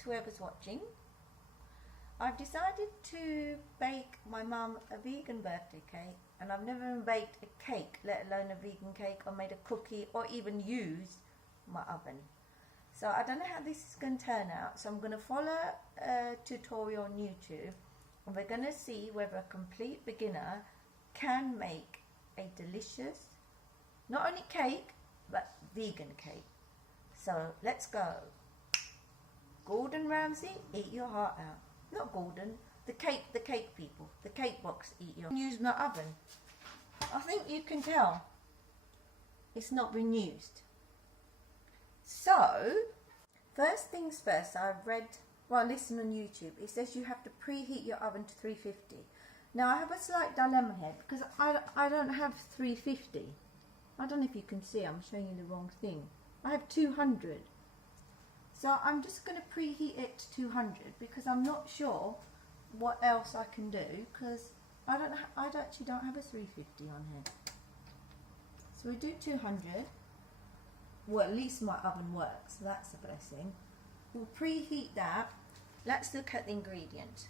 to whoever's watching. I've decided to bake my mum a vegan birthday cake, and I've never even baked a cake, let alone a vegan cake, or made a cookie, or even used my oven. So I don't know how this is going to turn out, so I'm going to follow a tutorial on YouTube, and we're going to see whether a complete beginner can make a delicious, not only cake, but vegan cake. So let's go. Gordon Ramsay, eat your heart out. Not Gordon, the cake people, the cake box, eat your. Use my oven. I think you can tell it's not been used. So, first things first, I've read, well, listen on YouTube, it says you have to preheat your oven to 350. Now I have a slight dilemma here because I don't have 350. I don't know if you can see, I'm showing you the wrong thing. I have 200. So I'm just going to preheat it to 200 because I'm not sure what else I can do, because I actually don't have a 350 on here. So we do 200. Well, at least my oven works, so that's a blessing. We'll preheat that. Let's look at the ingredients.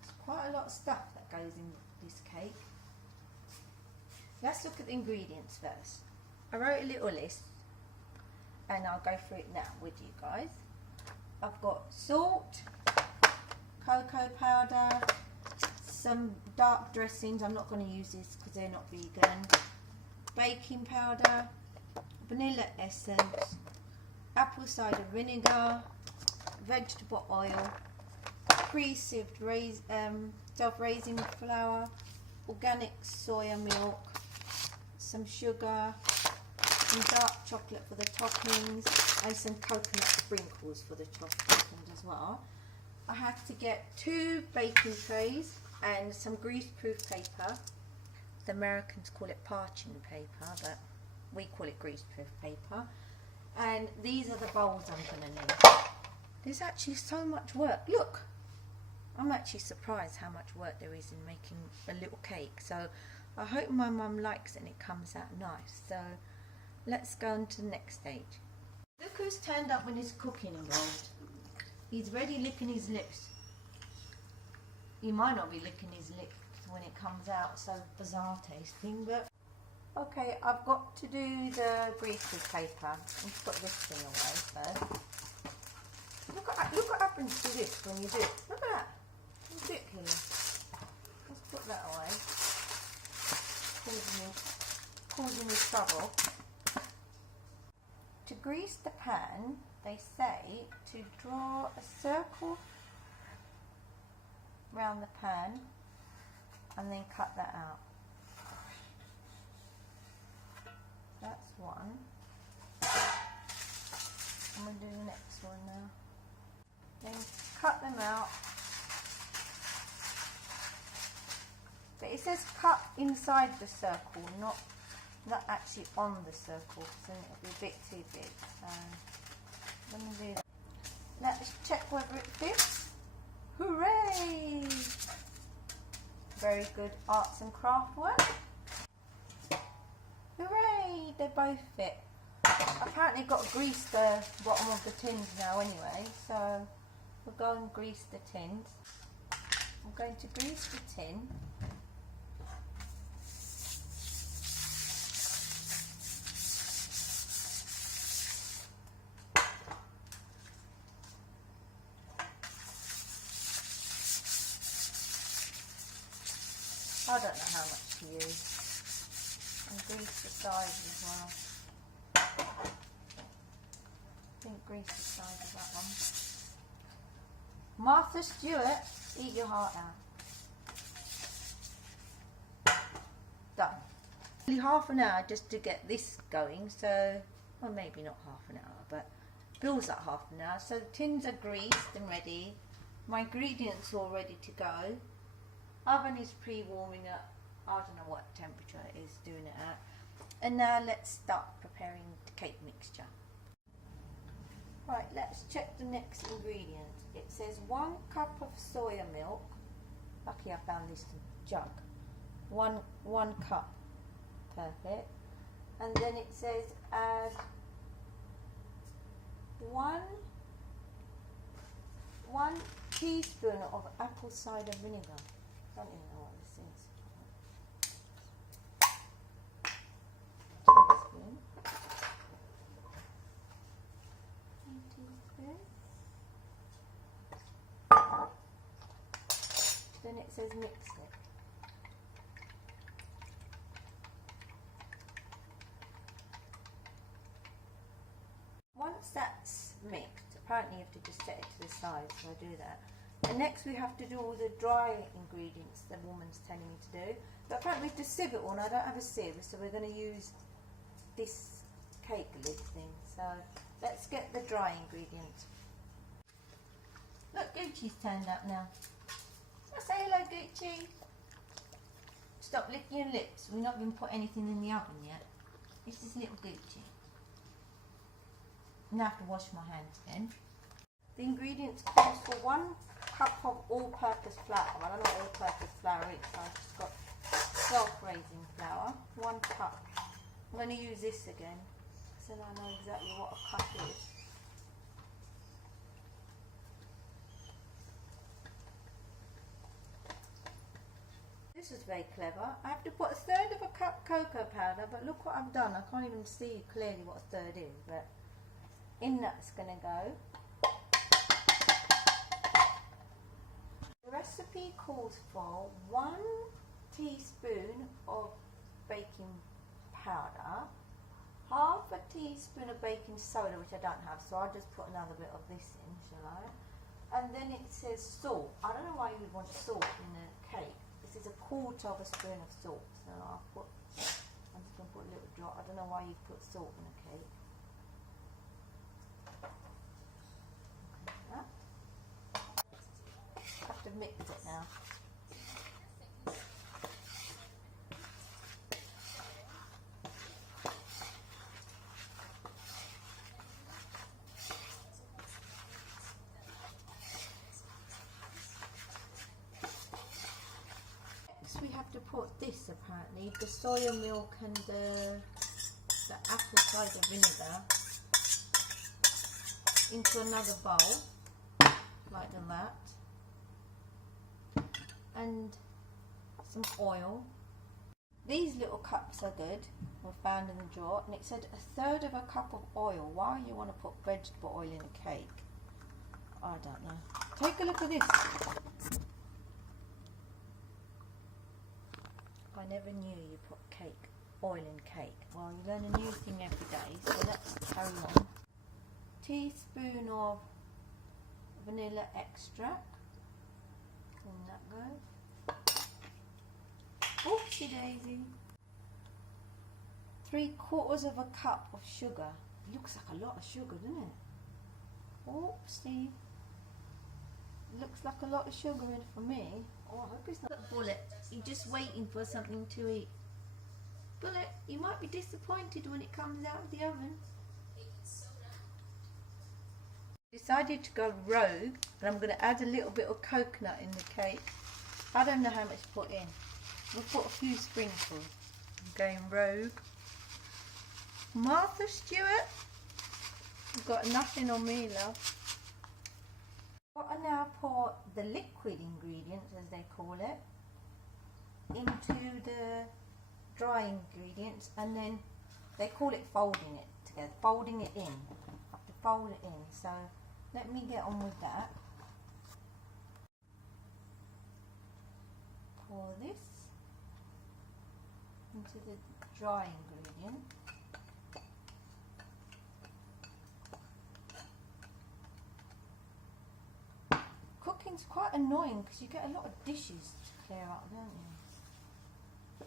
There's quite a lot of stuff that goes in this cake. Let's look at the ingredients first. I wrote a little list, and I'll go through it now with you guys. I've got salt, cocoa powder, some dark dressings. I'm not going to use this because they're not vegan. Baking powder, vanilla essence, apple cider vinegar, vegetable oil, pre-sieved self-raising flour, organic soya milk, some sugar, some dark chocolate for the toppings, and some coconut sprinkles for the toppings as well. I had to get 2 baking trays and some greaseproof paper. The Americans call it parching paper, but we call it greaseproof paper. And these are the bowls I'm going to need. There's actually so much work. Look, I'm actually surprised how much work there is in making a little cake. So I hope my mum likes it and it comes out nice. So let's go on to the next stage. Look who's turned up when there's cooking involved. He's ready licking his lips. He might not be licking his lips when it comes out, so bizarre tasting, but okay, I've got to do the greaseproof paper. I've got this thing away first. Look what happens to this when you do it. Look at that. Look at it here. Let's put that away. Causing me trouble. To grease the pan, they say to draw a circle around the pan and then cut that out. That's one. I'm going to do the next one now. Then cut them out. But it says cut inside the circle, not actually on the circle, so it'll be a bit too big. So I'm going to do that. Let's check whether it fits. Hooray! Very good arts and craft work. Hooray! They both fit. Apparently got to grease the bottom of the tins now anyway, so we'll go and grease the tins. I'm going to grease the tin. I don't know how much to use. And grease the sides as well. I think grease the sides of that one. Martha Stewart, eat your heart out. Done. Only half an hour just to get this going, so, well, maybe not half an hour, but feels like half an hour. So the tins are greased and ready. My ingredients are all ready to go. Oven is pre-warming up. I don't know what temperature it is doing it at. And now let's start preparing the cake mixture. Right, let's check the next ingredients. It says 1 cup of soya milk. Lucky I found this jug. One cup. Perfect. And then it says add 1 teaspoon of apple cider vinegar. I don't even know what this is. Teaspoon. Then it says mix it. Once that's mixed, apparently you have to just set it to the side, so I do that. And next we have to do all the dry ingredients the woman's telling me to do. But apparently we have to sieve it all, and I don't have a sieve, so we're going to use this cake lid thing. So let's get the dry ingredients. Look, Gucci's turned up now. Say hello, Gucci. Stop licking your lips. We've not even put anything in the oven yet. This is little Gucci. Now I have to wash my hands again. The ingredients calls for 1 cup of all-purpose flour. I don't know what all-purpose flour is, so I've just got self-raising flour. 1 cup. I'm going to use this again, so I know exactly what a cup is. This was very clever. I have to put 1/3 of a cup cocoa powder, but look what I've done. I can't even see clearly what 1/3 is, but in that's going to go. The recipe calls for 1 teaspoon of baking powder, 1/2 teaspoon of baking soda, which I don't have, so I'll just put another bit of this in, shall I? And then it says salt. I don't know why you would want salt in a cake. This is 1/4 spoon of salt, so I'm just going to put a little drop. I don't know why you put salt in a cake. Okay, I have to mix it now. We have to put this, apparently, the soya milk and the apple cider vinegar into another bowl, like that, and some oil. These little cups are good, were found in the drawer, and it said 1/3 of a cup of oil. Why you want to put vegetable oil in a cake? I don't know. Take a look at this. I never knew you put oil in cake. Well, you learn a new thing every day, so let's carry on. Teaspoon of vanilla extract. In that goes. Oopsie daisy. 3/4 of a cup of sugar. It looks like a lot of sugar, doesn't it? Oopsie. Looks like a lot of sugar in for me. Oh, I hope it's not a bullet. You're just waiting for something to eat. Bullet, you might be disappointed when it comes out of the oven. Decided to go rogue, and I'm going to add a little bit of coconut in the cake. I don't know how much to put in. We'll put a few sprinkles. I'm going rogue. Martha Stewart, you've got nothing on me, love. I now pour the liquid ingredients, as they call it, into the dry ingredients, and then they call it folding it together, folding it in. I have to fold it in, so let me get on with that. Pour this into the dry ingredient. Cooking's quite annoying because you get a lot of dishes to clear up, don't you?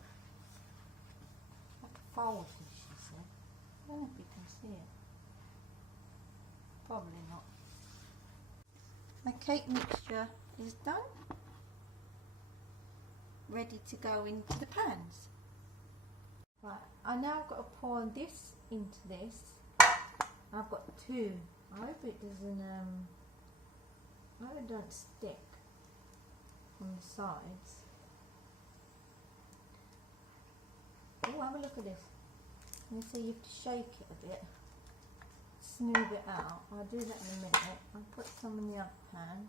Like a fold dish, you see. I don't know if you can see it. Probably not. My cake mixture is done. Ready to go into the pans. Right, I now got to pour this into this. I've got 2. I hope it doesn't I hope it don't stick on the sides. Oh, have a look at this. You see, you have to shake it a bit, smooth it out. I'll do that in a minute. I'll put some in the other pan.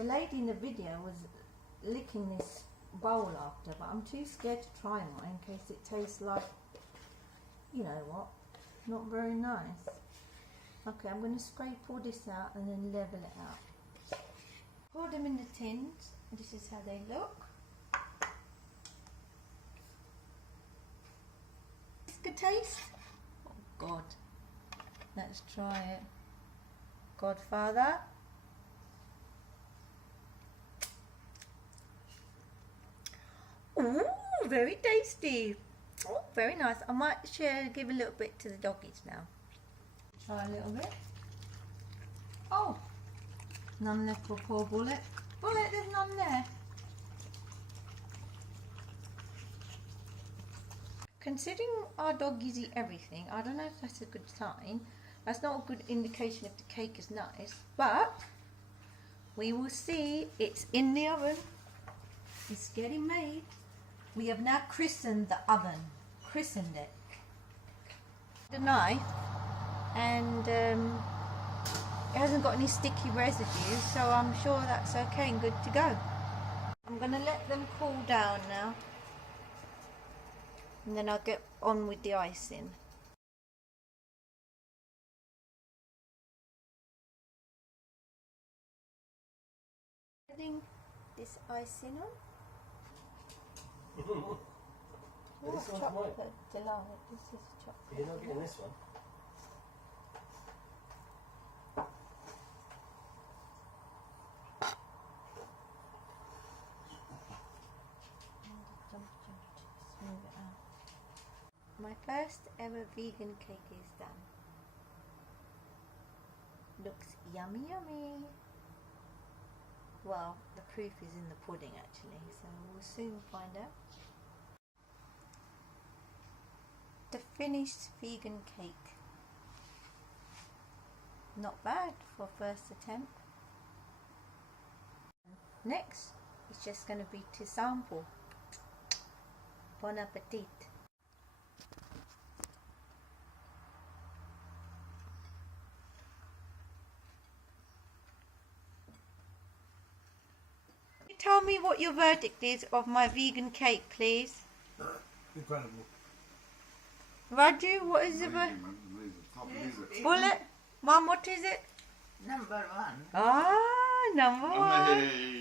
The lady in the video was licking this bowl after, but I'm too scared to try mine in case it tastes like, you know what, not very nice. Okay, I'm going to scrape all this out and then level it out. Pour them in the tins. This is how they look. Good taste? Oh God. Let's try it. Godfather. Ooh, very tasty. Oh, very nice. I might give a little bit to the doggies now. Try a little bit. Oh, none left for poor Bullet. Bullet, there's none there. Considering our doggies eat everything, I don't know if that's a good sign. That's not a good indication if the cake is nice, but we will see. It's in the oven. It's getting made. We have now christened the oven. Christened it. The knife, and it hasn't got any sticky residue, so I'm sure that's okay and good to go. I'm going to let them cool down now, and then I'll get on with the icing. Adding this icing on. Oh, chocolate delight. This is chocolate. You're not getting this one. Smooth it out. My first ever vegan cake is done. Looks yummy yummy. Well, the proof is in the pudding actually, so we'll soon find out. The finished vegan cake. Not bad for first attempt. Next, it's just going to be to sample. Bon appetit. Tell me what your verdict is of my vegan cake, please. Incredible. Raju, what is the Bullet? Mum, what is it? Number one. Ah, number one.